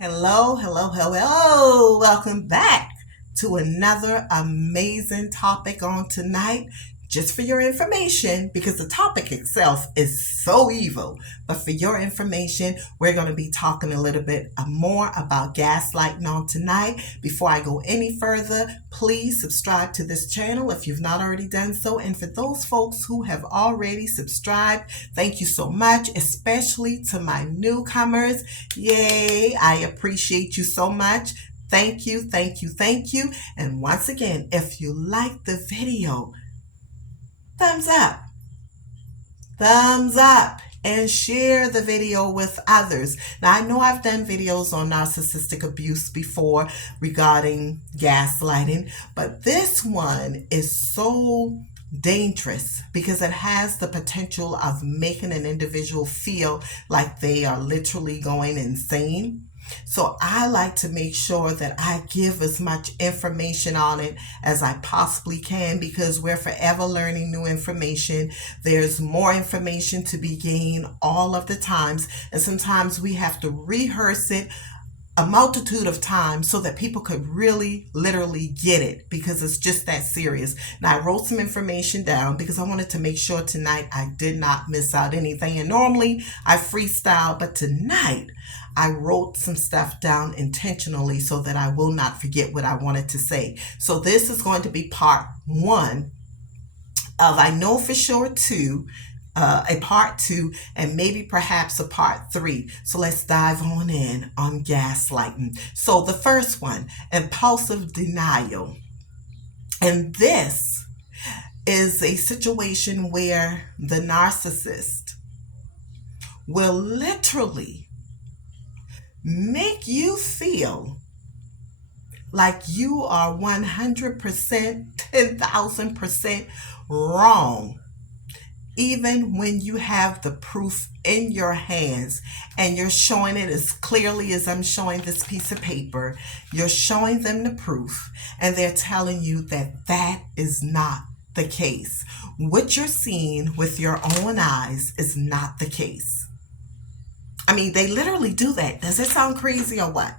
Hello, hello, hello. Welcome back to another amazing topic on tonight. Just for your information, because the topic itself is so evil. But for your information, we're going to be talking a little bit more about gaslighting on tonight. Before I go any further, please subscribe to this channel if you've not already done so. And for those folks who have already subscribed, thank you so much, especially to my newcomers. Yay, I appreciate you so much. Thank you, thank you, thank you. And once again, if you like the video, thumbs up, thumbs up, and share the video with others. Now, I know I've done videos on narcissistic abuse before regarding gaslighting, but this one is so dangerous because it has the potential of making an individual feel like they are literally going insane. So I like to make sure that I give as much information on it as I possibly can because we're forever learning new information. There's more information to be gained all of the times, and sometimes we have to rehearse it a multitude of times so that people could really literally get it because it's just that serious. Now, I wrote some information down because I wanted to make sure tonight I did not miss out anything. And normally I freestyle, but tonight I wrote some stuff down intentionally so that I will not forget what I wanted to say. So this is going to be part one of I know for sure two, a part two, and maybe perhaps a part three. So let's dive on in on gaslighting. So the first one, impulsive denial. And this is a situation where the narcissist will literally make you feel like you are 100%, 10,000% wrong, even when you have the proof in your hands and you're showing it as clearly as I'm showing this piece of paper. You're showing them the proof and they're telling you that that is not the case. What you're seeing with your own eyes is not the case. I mean, they literally do that. Does it sound crazy or what?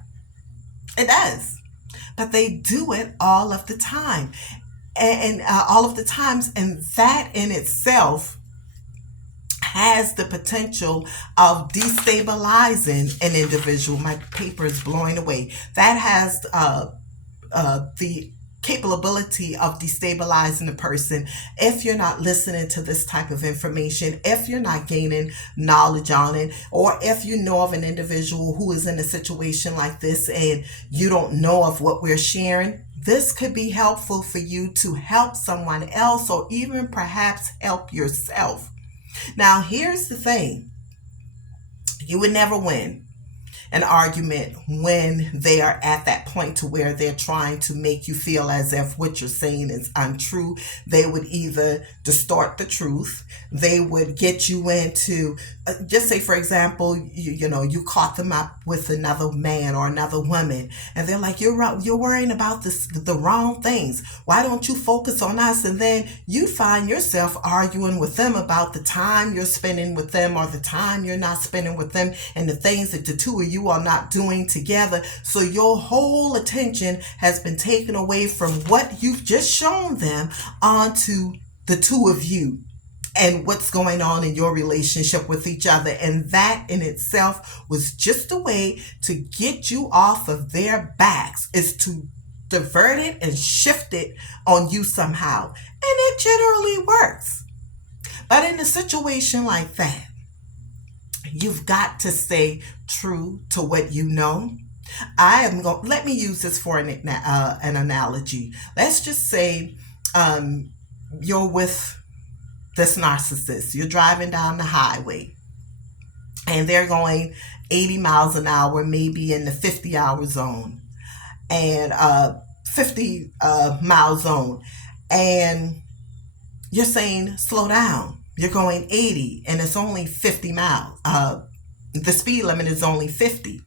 It does. But they do it all of the time. And all of the times. And that in itself has the potential of destabilizing an individual. My paper is blowing away. That has the capability of destabilizing a person if you're not listening to this type of information, if you're not gaining knowledge on it, or if you know of an individual who is in a situation like this and you don't know of what we're sharing. This could be helpful for you to help someone else or even perhaps help yourself. Now, here's the thing. You would never win an argument when they are at that point to where they're trying to make you feel as if what you're saying is untrue. They would either distort the truth. They would get you into, just say, for example, you caught them up with another man or another woman, and they're like, you're worrying about the wrong things. Why don't you focus on us? And then you find yourself arguing with them about the time you're spending with them or the time you're not spending with them and the things that the two of you are not doing together. So your whole attention has been taken away from what you've just shown them onto the two of you and what's going on in your relationship with each other. And that in itself was just a way to get you off of their backs, is to divert it and shift it on you somehow. And it generally works. But in a situation like that, you've got to stay true to what you know. Let me use this for an analogy. Let's just say you're with this narcissist. You're driving down the highway and they're going 80 miles an hour, maybe in the 50-hour zone and 50 mile zone. And you're saying, slow down. You're going 80 and it's only 50 miles. The speed limit is only 50.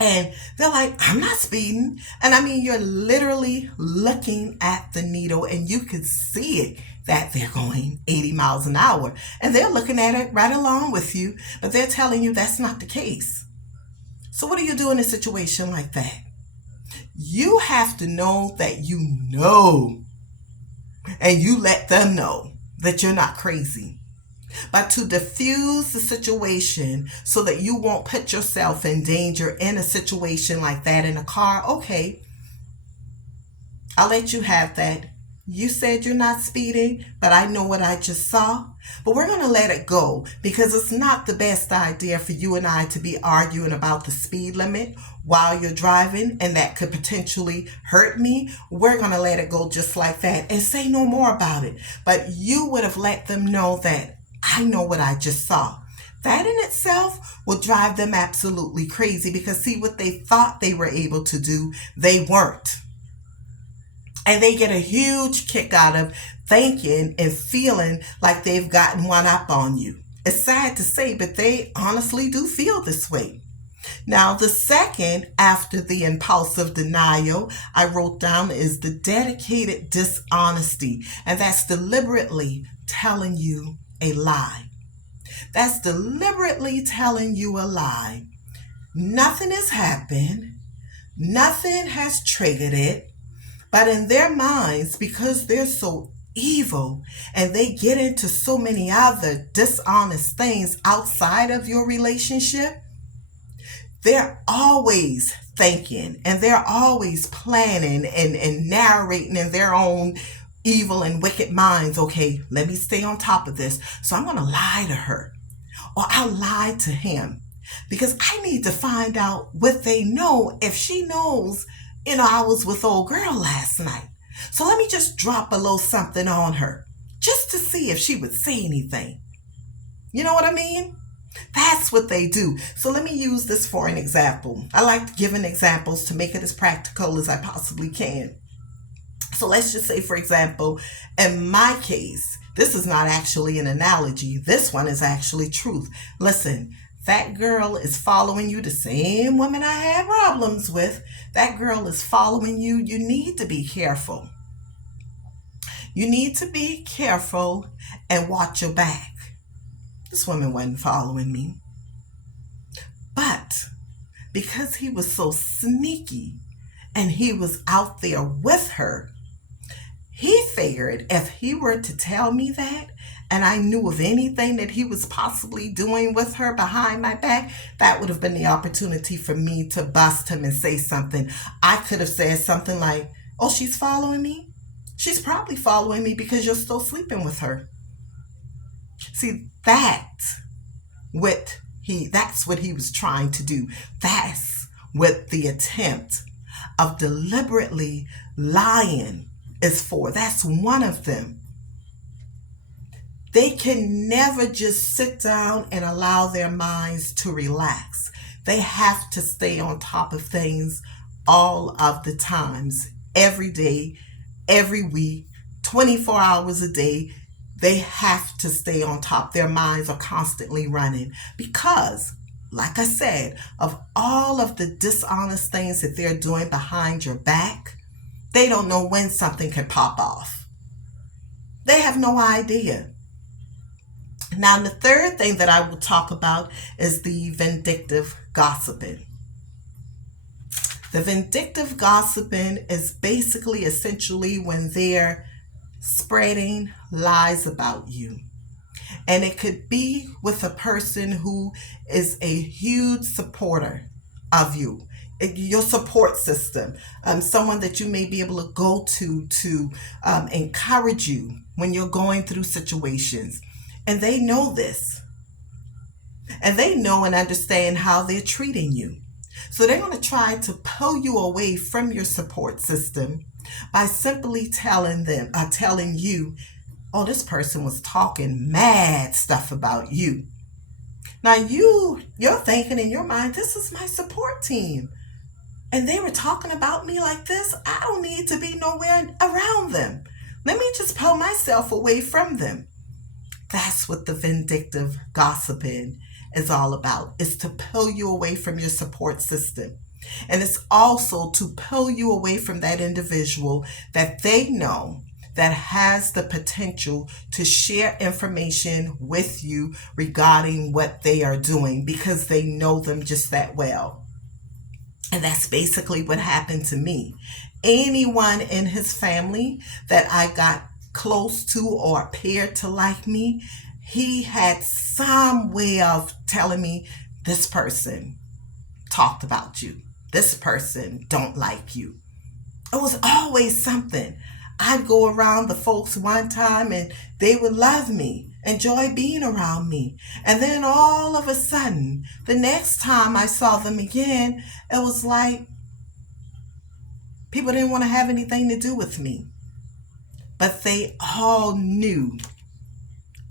And they're like, I'm not speeding. And I mean, you're literally looking at the needle and you could see it that they're going 80 miles an hour. And they're looking at it right along with you, but they're telling you that's not the case. So what do you do in a situation like that? You have to know that you know, and you let them know that you're not crazy. But to diffuse the situation so that you won't put yourself in danger in a situation like that in a car, okay, I'll let you have that. You said you're not speeding, but I know what I just saw. But we're going to let it go because it's not the best idea for you and I to be arguing about the speed limit while you're driving, and that could potentially hurt me. We're going to let it go just like that and say no more about it. But you would have let them know that I know what I just saw. That in itself will drive them absolutely crazy because see what they thought they were able to do, they weren't. And they get a huge kick out of thinking and feeling like they've gotten one up on you. It's sad to say, but they honestly do feel this way. Now, the second after the impulsive denial I wrote down is the dedicated dishonesty. And that's deliberately telling you a lie. That's deliberately telling you a lie. Nothing has happened. Nothing has triggered it. But in their minds, because they're so evil and they get into so many other dishonest things outside of your relationship, they're always thinking and they're always planning and narrating in their own evil and wicked minds. Okay, let me stay on top of this. So I'm going to lie to her, or I'll lie to him because I need to find out what they know. If she knows, I was with old girl last night. So let me just drop a little something on her just to see if she would say anything. You know what I mean? That's what they do. So let me use this for an example. I like giving examples to make it as practical as I possibly can. So let's just say, for example, in my case, this is not actually an analogy. This one is actually truth. Listen, that girl is following you, the same woman I had problems with. That girl is following you. You need to be careful. You need to be careful and watch your back. This woman wasn't following me. But because he was so sneaky and he was out there with her, he figured if he were to tell me that, and I knew of anything that he was possibly doing with her behind my back, that would have been the opportunity for me to bust him and say something. I could have said something like, oh, she's following me? She's probably following me because you're still sleeping with her. See, that's what he was trying to do. That's what the attempt of deliberately lying is for. That's one of them. They can never just sit down and allow their minds to relax. They have to stay on top of things all of the times, every day, every week, 24 hours a day. They have to stay on top. Their minds are constantly running because, like I said, of all of the dishonest things that they're doing behind your back, they don't know when something can pop off. They have no idea. Now, the third thing that I will talk about is the vindictive gossiping. The vindictive gossiping is basically essentially when they're spreading lies about you. And it could be with a person who is a huge supporter of you, your support system, someone that you may be able to go to encourage you when you're going through situations. And they know this. And they know and understand how they're treating you. So they're going to try to pull you away from your support system by simply telling you, oh, this person was talking mad stuff about you. Now you're thinking in your mind, this is my support team. And they were talking about me like this. I don't need to be nowhere around them. Let me just pull myself away from them. That's what the vindictive gossiping is all about. It's to pull you away from your support system. And it's also to pull you away from that individual that they know that has the potential to share information with you regarding what they are doing because they know them just that well. And that's basically what happened to me. Anyone in his family that I got close to or appeared to like me, he had some way of telling me, this person talked about you. This person don't like you. It was always something. I'd go around the folks one time and they would love me, enjoy being around me. And then all of a sudden, the next time I saw them again, it was like people didn't want to have anything to do with me. But they all knew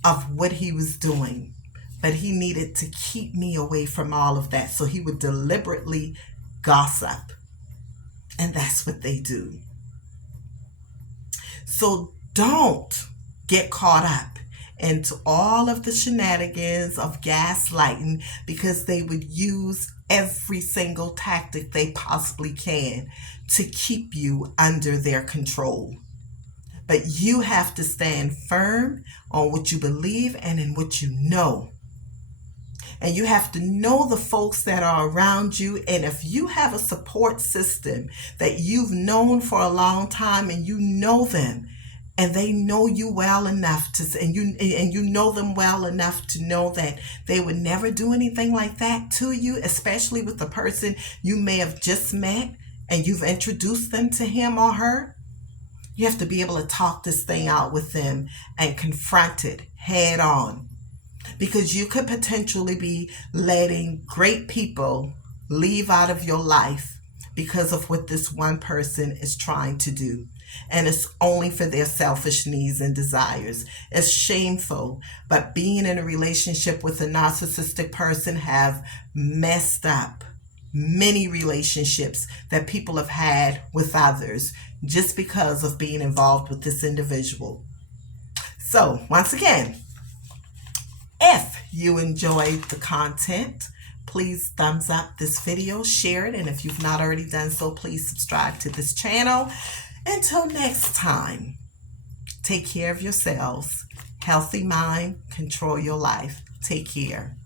of what he was doing. But he needed to keep me away from all of that. So he would deliberately gossip. And that's what they do. So don't get caught up into all of the shenanigans of gaslighting, because they would use every single tactic they possibly can to keep you under their control. But you have to stand firm on what you believe and in what you know. And you have to know the folks that are around you. And if you have a support system that you've known for a long time and you know them and they know you well enough and you know them well enough to know that they would never do anything like that to you, especially with the person you may have just met and you've introduced them to him or her, you have to be able to talk this thing out with them and confront it head on. Because you could potentially be letting great people leave out of your life because of what this one person is trying to do. And it's only for their selfish needs and desires. It's shameful, but being in a relationship with a narcissistic person have messed up many relationships that people have had with others just because of being involved with this individual. So, once again, if you enjoyed the content, please thumbs up this video, share it, and if you've not already done so, please subscribe to this channel. Until next time, take care of yourselves. Healthy mind, control your life. Take care.